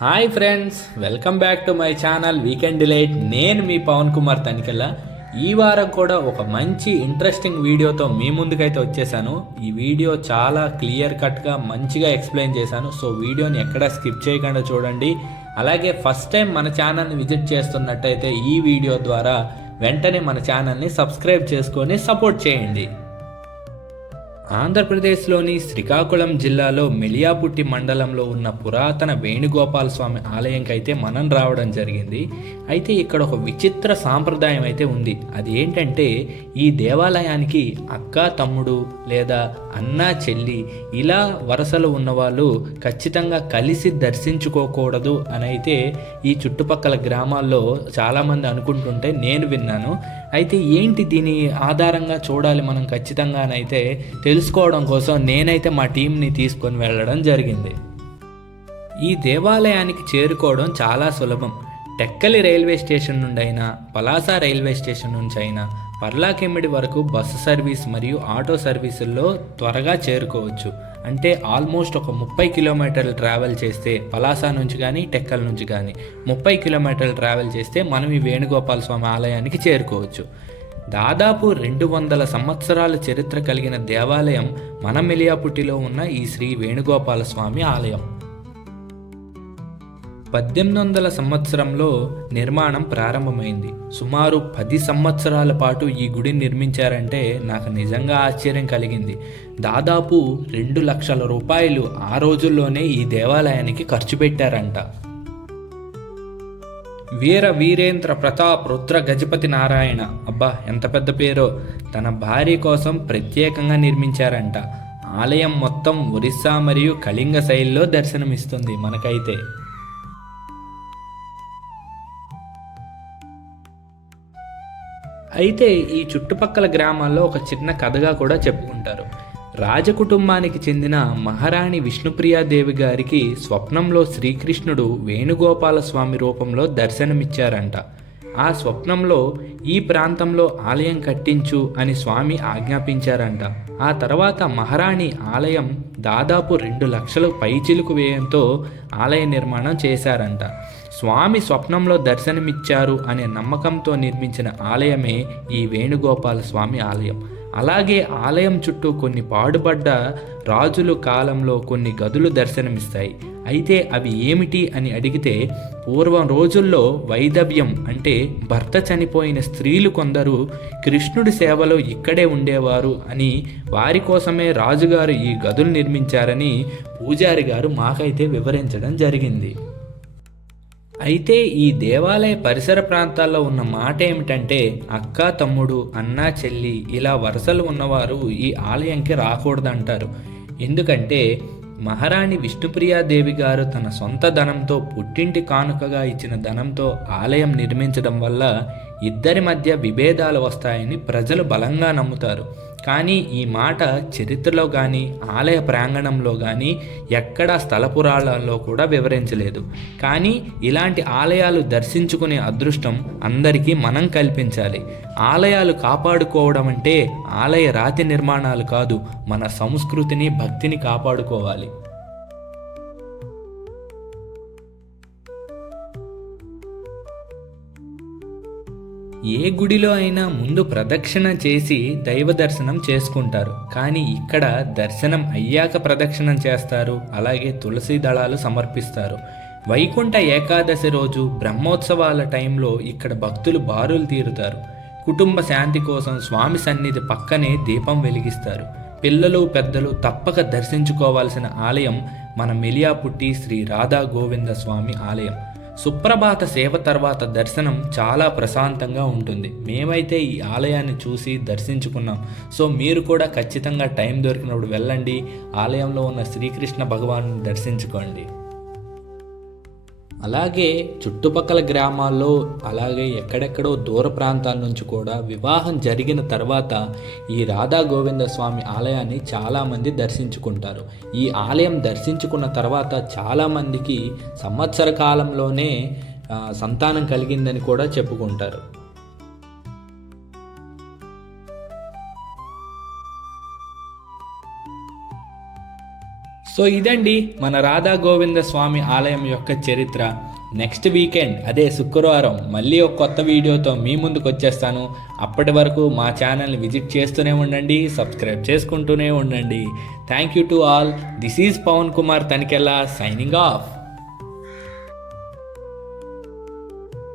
Hi friends, welcome back to my channel weekend delight. నేను మీ పవన్ కుమార్ తనికెళ్ళ. ఈ వారం కూడా ఒక మంచి ఇంట్రెస్టింగ్ వీడియోతో మీ ముందుకైతే వచ్చేసాను. ఈ వీడియో చాలా క్లియర్ కట్గా మంచిగా ఎక్స్ప్లెయిన్ చేశాను. సో వీడియోని ఎక్కడా స్కిప్ చేయకుండా చూడండి. అలాగే ఫస్ట్ టైం మన ఛానల్ని విజిట్ చేస్తున్నట్టయితే ఈ వీడియో ద్వారా వెంటనే మన ఛానల్ని సబ్స్క్రైబ్ చేసుకొని సపోర్ట్ చేయండి. ఆంధ్రప్రదేశ్లోని శ్రీకాకుళం జిల్లాలో మెలియాపుట్టి మండలంలో ఉన్న పురాతన వేణుగోపాల స్వామి ఆలయంకి అయితే మనం రావడం జరిగింది. అయితే ఇక్కడ ఒక విచిత్ర సాంప్రదాయం అయితే ఉంది. అది ఏంటంటే ఈ దేవాలయానికి అక్క తమ్ముడు లేదా అన్న చెల్లి ఇలా వరసలు ఉన్నవాళ్ళు ఖచ్చితంగా కలిసి దర్శించుకోకూడదు అని అయితే ఈ చుట్టుపక్కల గ్రామాల్లో చాలామంది అనుకుంటుంటే నేను విన్నాను. అయితే ఏంటి దీని ఆధారంగా చూడాలి మనం ఖచ్చితంగానైతే తెలుసుకోవడం కోసం నేనైతే మా టీంని తీసుకొని వెళ్ళడం జరిగింది. ఈ దేవాలయానికి చేరుకోవడం చాలా సులభం. టెక్కలి రైల్వే స్టేషన్ నుండి అయినా, పలాస రైల్వే స్టేషన్ నుంచి అయినా పర్లాకెమ్మిడి వరకు బస్సు సర్వీస్ మరియు ఆటో సర్వీసుల్లో త్వరగా చేరుకోవచ్చు. అంటే ఆల్మోస్ట్ ఒక 30 కిలోమీటర్లు ట్రావెల్ చేస్తే పలాస నుంచి కానీ టెక్కల్ నుంచి కానీ 30 కిలోమీటర్లు ట్రావెల్ చేస్తే మనం ఈ వేణుగోపాల స్వామి ఆలయానికి చేరుకోవచ్చు. దాదాపు 200 సంవత్సరాల చరిత్ర కలిగిన దేవాలయం మన మెలియాపుట్టిలో ఉన్న ఈ శ్రీ వేణుగోపాల స్వామి ఆలయం 1800 సంవత్సరంలో నిర్మాణం ప్రారంభమైంది. సుమారు 10 సంవత్సరాల పాటు ఈ గుడిని నిర్మించారంటే నాకు నిజంగా ఆశ్చర్యం కలిగింది. దాదాపు 2 లక్షల రూపాయలు ఆ రోజుల్లోనే ఈ దేవాలయానికి ఖర్చు పెట్టారంట. వీర వీరేంద్ర ప్రతాప్ రుద్ర గజపతి నారాయణ, అబ్బా ఎంత పెద్ద పేరో, తన భార్య కోసం ప్రత్యేకంగా నిర్మించారంట. ఆలయం మొత్తం ఒరిస్సా మరియు కళింగ శైలిలో దర్శనమిస్తుంది మనకైతే. అయితే ఈ చుట్టుపక్కల గ్రామాల్లో ఒక చిన్న కథగా కూడా చెప్పుకుంటారు. రాజకుటుంబానికి చెందిన మహారాణి విష్ణుప్రియాదేవి గారికి స్వప్నంలో శ్రీకృష్ణుడు వేణుగోపాల స్వామి రూపంలో దర్శనమిచ్చారంట. ఆ స్వప్నంలో ఈ ప్రాంతంలో ఆలయం కట్టించు అని స్వామి ఆజ్ఞాపించారంట. ఆ తర్వాత మహారాణి ఆలయం దాదాపు 2 లక్షలు పైచిలుకు వ్యయంతో ఆలయ నిర్మాణం చేశారంట. స్వామి స్వప్నంలో దర్శనమిచ్చారు అనే నమ్మకంతో నిర్మించిన ఆలయమే ఈ వేణుగోపాల స్వామి ఆలయం. అలాగే ఆలయం చుట్టూ కొన్ని పాడుపడ్డ రాజుల కాలంలో కొన్ని గదులు దర్శనమిస్తాయి. అయితే అవి ఏమిటి అని అడిగితే, పూర్వం రోజుల్లో వైదవ్యం అంటే భర్త చనిపోయిన స్త్రీలు కొందరు కృష్ణుడి సేవలో ఇక్కడే ఉండేవారు అని, వారి కోసమే రాజుగారు ఈ గదులు నిర్మించారని పూజారి గారు మాకైతే వివరించడం జరిగింది. అయితే ఈ దేవాలయ పరిసర ప్రాంతాల్లో ఉన్న మాట ఏమిటంటే, అక్క తమ్ముడు అన్న చెల్లి ఇలా వరుసలు ఉన్నవారు ఈ ఆలయంకి రాకూడదంటారు. ఎందుకంటే మహారాణి విష్ణుప్రియాదేవి గారు తన సొంత ధనంతో, పుట్టింటి కానుకగా ఇచ్చిన ధనంతో ఆలయం నిర్మించడం వల్ల ఇద్దరి మధ్య విభేదాలు వస్తాయని ప్రజలు బలంగా నమ్ముతారు. కానీ ఈ మాట చరిత్రలో కానీ ఆలయ ప్రాంగణంలో కానీ ఎక్కడా స్థల పురాణాల్లో కూడా వివరించలేదు. కానీ ఇలాంటి ఆలయాలు దర్శించుకునే అదృష్టం అందరికీ మనం కల్పించాలి. ఆలయాలు కాపాడుకోవడం అంటే ఆలయ రాతి నిర్మాణాలు కాదు, మన సంస్కృతిని భక్తిని కాపాడుకోవాలి. ఏ గుడిలో అయినా ముందు ప్రదక్షిణ చేసి దైవ దర్శనం చేసుకుంటారు. కానీ ఇక్కడ దర్శనం అయ్యాక ప్రదక్షిణం చేస్తారు. అలాగే తులసి దళాలు సమర్పిస్తారు. వైకుంఠ ఏకాదశి రోజు బ్రహ్మోత్సవాల టైంలో ఇక్కడ భక్తులు బారులు తీరుతారు. కుటుంబ శాంతి కోసం స్వామి సన్నిధి పక్కనే దీపం వెలిగిస్తారు. పిల్లలు పెద్దలు తప్పక దర్శించుకోవాల్సిన ఆలయం మన మెలియాపుట్టి శ్రీ రాధా గోవింద స్వామి ఆలయం. సుప్రభాత సేవ తర్వాత దర్శనం చాలా ప్రశాంతంగా ఉంటుంది. మేమైతే ఈ ఆలయాన్ని చూసి దర్శించుకున్నాం. సో మీరు కూడా ఖచ్చితంగా టైం దొరికినప్పుడు వెళ్ళండి, ఆలయంలో ఉన్న శ్రీకృష్ణ భగవాన్ని దర్శించుకోండి. అలాగే చుట్టుపక్కల గ్రామాల్లో, అలాగే ఎక్కడెక్కడో దూర ప్రాంతాల నుంచి కూడా వివాహం జరిగిన తర్వాత ఈ రాధా గోవింద స్వామి ఆలయాన్ని చాలామంది దర్శించుకుంటారు. ఈ ఆలయం దర్శించుకున్న తర్వాత చాలామందికి సంవత్సర కాలంలోనే సంతానం కలిగిందని కూడా చెప్పుకుంటారు. సో ఇదండి మన రాధా గోవింద స్వామి ఆలయం యొక్క చరిత్ర. నెక్స్ట్ వీకెండ్ అదే శుక్రవారం మళ్ళీ ఒక కొత్త వీడియోతో మీ ముందుకు వచ్చేస్తాను. అప్పటి వరకు మా ఛానల్ని విజిట్ చేస్తూనే ఉండండి, సబ్స్క్రైబ్ చేసుకుంటూనే ఉండండి. Thank you to all. This is Pawan Kumar Tanikella signing of.